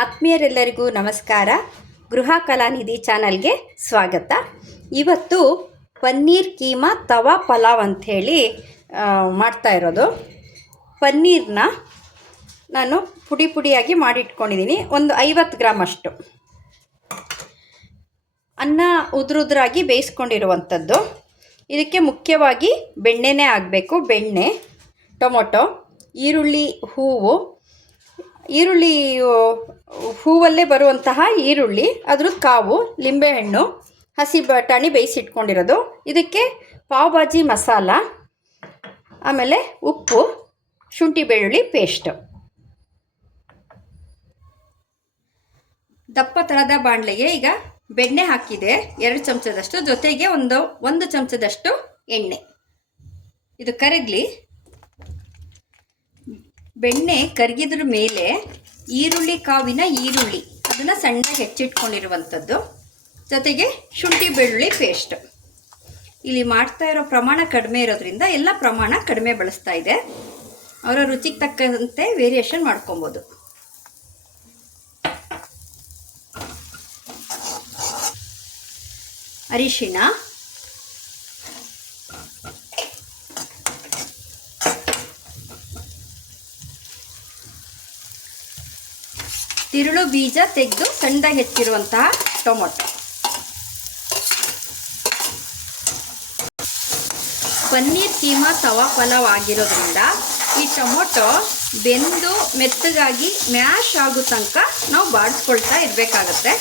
ಆತ್ಮೀಯರೆಲ್ಲರಿಗೂ ನಮಸ್ಕಾರ. ಗೃಹ ಕಲಾನಿಧಿ ಚಾನಲ್ಗೆ ಸ್ವಾಗತ. ಇವತ್ತು ಪನ್ನೀರ್ ಕೀಮಾ ತವಾ ಪಲಾವ್ ಅಂಥೇಳಿ ಮಾಡ್ತಾ ಇರೋದು. ಪನ್ನೀರನ್ನ ನಾನು ಪುಡಿಯಾಗಿ ಮಾಡಿಟ್ಕೊಂಡಿದ್ದೀನಿ. ಒಂದು 50 ಗ್ರಾಮ್ ಅಷ್ಟು ಅನ್ನ ಉದುರಾಗಿ ಬೇಯಿಸ್ಕೊಂಡಿರುವಂಥದ್ದು. ಇದಕ್ಕೆ ಮುಖ್ಯವಾಗಿ ಬೆಣ್ಣೆನೇ ಆಗಬೇಕು. ಬೆಣ್ಣೆ, ಟೊಮೊಟೊ, ಈರುಳ್ಳಿ ಹೂವಲ್ಲೇ ಬರುವಂತಹ ಈರುಳ್ಳಿ, ಅದ್ರ ಕಾವು, ಲಿಂಬೆಹಣ್ಣು, ಹಸಿ ಬಟಾಣಿ ಬೇಯಿಸಿಟ್ಕೊಂಡಿರೋದು. ಇದಕ್ಕೆ ಪಾವ್ ಭಾಜಿ ಮಸಾಲ, ಆಮೇಲೆ ಉಪ್ಪು, ಶುಂಠಿ ಬೆಳ್ಳುಳ್ಳಿ ಪೇಸ್ಟು. ದಪ್ಪ ತಳದ ಬಾಣಲೆಗೆ ಈಗ ಬೆಣ್ಣೆ ಹಾಕಿದೆ 2 ಚಮಚದಷ್ಟು, ಜೊತೆಗೆ ಒಂದು ಚಮಚದಷ್ಟು ಎಣ್ಣೆ. ಇದು ಕರಗಲಿ. ಬೆಣ್ಣೆ ಕರಗಿದ್ರ ಮೇಲೆ ಈರುಳ್ಳಿ ಕಾವಿನ ಈರುಳ್ಳಿ ಅದನ್ನು ಸಣ್ಣಗೆ ಹೆಚ್ಚಿಟ್ಕೊಂಡಿರುವಂಥದ್ದು, ಜೊತೆಗೆ ಶುಂಠಿ ಬೆಳ್ಳುಳ್ಳಿ ಪೇಸ್ಟ್. ಇಲ್ಲಿ ಮಾಡ್ತಾ ಇರೋ ಪ್ರಮಾಣ ಕಡಿಮೆ ಇರೋದ್ರಿಂದ ಎಲ್ಲ ಪ್ರಮಾಣ ಕಡಿಮೆ ಬಳಸ್ತಾ ಇದೆ. ಅವರ ರುಚಿಗೆ ತಕ್ಕಂತೆ ವೇರಿಯೇಷನ್ ಮಾಡ್ಕೊಬೋದು. ಅರಿಶಿಣ, ತಿರುಳು ಬೀಜ ತೆಗೆದು ಸಣ್ಣದಾಗಿ ಹೆಚ್ಚಿರುವಂತಹ ಟೊಮೊಟೊ. ಪನ್ನೀರ್ ಕೀಮಾ ತವಾ ಪಲಾವ್ ಆಗಿರೋದ್ರಿಂದ ಈ ಟೊಮೊಟೊ ಬೆಂದು ಮೆತ್ತಗಾಗಿ ಮ್ಯಾಶ್ ಆಗೋ ತನಕ ನಾವು ಬಾಡಿಸ್ಕೊಳ್ತಾ ಇರಬೇಕಾಗತ್ತೆ.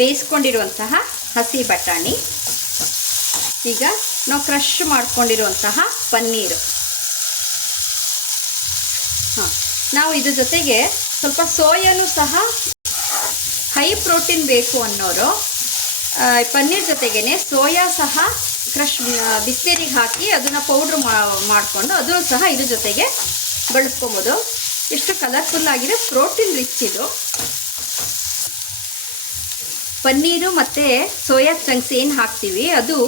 ಬೇಯಿಸ್ಕೊಂಡಿರುವಂತಹ ಹಸಿ ಬಟಾಣಿ, ಈಗ ನಾವು ಕ್ರಷ್ ಮಾಡ್ಕೊಂಡಿರುವಂತಹ ಪನ್ನೀರು. ನಾವು ಇದ್ರ ಜೊತೆಗೆ ಸ್ವಲ್ಪ ಸೋಯಾನು ಸಹ, ಹೈ ಪ್ರೋಟೀನ್ ಬೇಕು ಅನ್ನೋರು ಪನ್ನೀರ್ ಜೊತೆಗೇ ಸೋಯಾ ಸಹ ಕ್ರಷ್ ಬಿಸಿನೀರಿಗೆ ಹಾಕಿ ಅದನ್ನು ಪೌಡ್ರ್ ಮಾಡಿಕೊಂಡು ಅದನ್ನು ಸಹ ಇದ್ರ ಜೊತೆಗೆ ಬಳಸ್ಕೊಬೋದು. ಎಷ್ಟು ಕಲರ್ಫುಲ್ ಆಗಿದೆ, ಪ್ರೋಟೀನ್ ರಿಚ್ ಇದು. ಪನ್ನೀರು ಮತ್ತು ಸೋಯಾ ಚಂಕ್ಸ್ ಏನು ಹಾಕ್ತೀವಿ ಅದು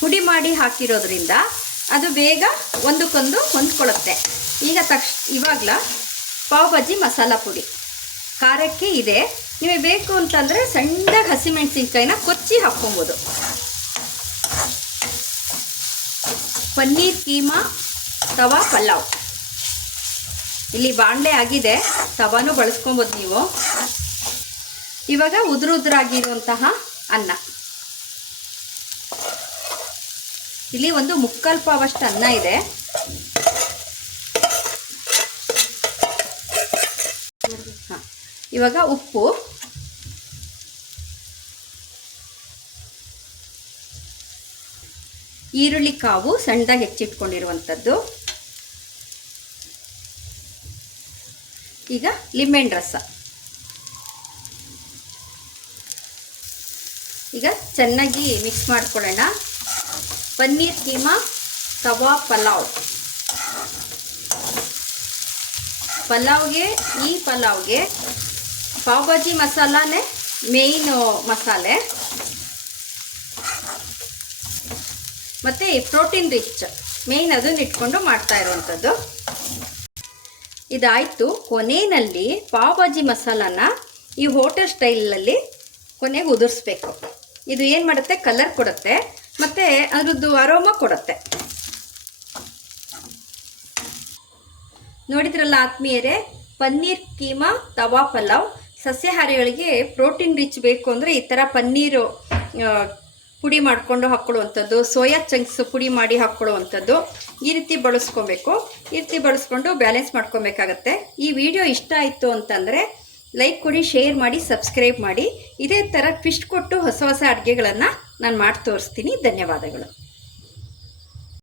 ಪುಡಿ ಮಾಡಿ ಹಾಕಿರೋದ್ರಿಂದ ಅದು ಬೇಗ ಒಂದಕ್ಕೊಂದು ಹೊಂದ್ಕೊಳ್ಳುತ್ತೆ. ಇವಾಗಲ ಪಾವ್ ಭಾಜಿ ಮಸಾಲ ಪುಡಿ ಖಾರಕ್ಕೆ ಇದೆ. ನಿಮಗೆ ಬೇಕು ಅಂತಂದರೆ ಸಣ್ಣದಾಗಿ ಹಸಿಮೆಣಸಿನ್ಕಾಯಿನ ಕೊಚ್ಚಿ ಹಾಕ್ಕೊಬೋದು. ಪನ್ನೀರ್ ಕೀಮಾ ತವಾ ಪಲಾವ್ ಇಲ್ಲಿ ಬಾಣಲೆ ಆಗಿದೆ, ತವಾನೂ ಬಳಸ್ಕೊಬೋದು ನೀವು. ಇವಾಗ ಉದುರಾಗಿರುವಂತಹ ಅನ್ನ, ಇಲ್ಲಿ ಒಂದು 3/4 ಪಾವಷ್ಟು ಅನ್ನ ಇದೆ. ಇವಾಗ ಉಪ್ಪು, ಈರುಳ್ಳಿ ಕಾವು ಸಣ್ಣದಾಗಿ ಹೆಚ್ಚಿಟ್ಕೊಂಡಿರುವಂಥದ್ದು, ಈಗ ಲಿಂಬೆಹಣ್ಣು ರಸ. ಈಗ ಚೆನ್ನಾಗಿ ಮಿಕ್ಸ್ ಮಾಡ್ಕೊಳ್ಳೋಣ. ಪನ್ನೀರ್ ಕೀಮಾ ತವಾ ಪಲಾವ್. ಈ ಪಲಾವ್ಗೆ ಪಾವ್ ಭಾಜಿ ಮಸಾಲಾನೇ ಮೇಯ್ನು ಮಸಾಲೆ, ಮತ್ತು ಪ್ರೋಟೀನ್ ರಿಚ್ ಮೇಯ್ನ್ ಅದನ್ನ ಇಟ್ಕೊಂಡು ಮಾಡ್ತಾ ಇರುವಂಥದ್ದು. ಇದಾಯಿತು. ಕೊನೆಯಲ್ಲಿ ಪಾವ್ ಭಾಜಿ ಮಸಾಲಾನ ಈ ಹೋಟೆಲ್ ಸ್ಟೈಲಲ್ಲಿ ಕೊನೆಗೆ ಉದುರಿಸ್ಬೇಕು. ಇದು ಏನು ಮಾಡುತ್ತೆ, ಕಲರ್ ಕೊಡುತ್ತೆ ಮತ್ತು ಅದರದ್ದು ಅರೋಮಾ ಕೊಡುತ್ತೆ. ನೋಡಿದ್ರಲ್ಲ ಆತ್ಮೀಯರೇ, ಪನ್ನೀರ್ ಕೀಮಾ ತವಾ ಪಲಾವ್. ಸಸ್ಯಾಹಾರಿಗಳಿಗೆ ಪ್ರೋಟೀನ್ ರಿಚ್ ಬೇಕು ಅಂದರೆ ಈ ಥರ ಪನ್ನೀರು ಪುಡಿ ಮಾಡಿಕೊಂಡು ಹಾಕ್ಕೊಳ್ಳುವಂಥದ್ದು, ಸೋಯಾ ಚಂಕ್ಸ್ ಪುಡಿ ಮಾಡಿ ಹಾಕ್ಕೊಳ್ಳುವಂಥದ್ದು, ಈ ರೀತಿ ಬಳಸ್ಕೊಬೇಕು. ಈ ರೀತಿ ಬಳಸ್ಕೊಂಡು ಬ್ಯಾಲೆನ್ಸ್ ಮಾಡ್ಕೊಬೇಕಾಗತ್ತೆ. ಈ ವಿಡಿಯೋ ಇಷ್ಟ ಆಯಿತು ಅಂತಂದರೆ ಲೈಕ್ ಕೊಡಿ, ಶೇರ್ ಮಾಡಿ, ಸಬ್ಸ್ಕ್ರೈಬ್ ಮಾಡಿ. ಇದೇ ಥರ ಟ್ವಿಸ್ಟ್ ಕೊಟ್ಟು ಹೊಸ ಅಡುಗೆಗಳನ್ನು ನಾನು ಮಾಡಿ ತೋರಿಸ್ತೀನಿ. ಧನ್ಯವಾದಗಳು.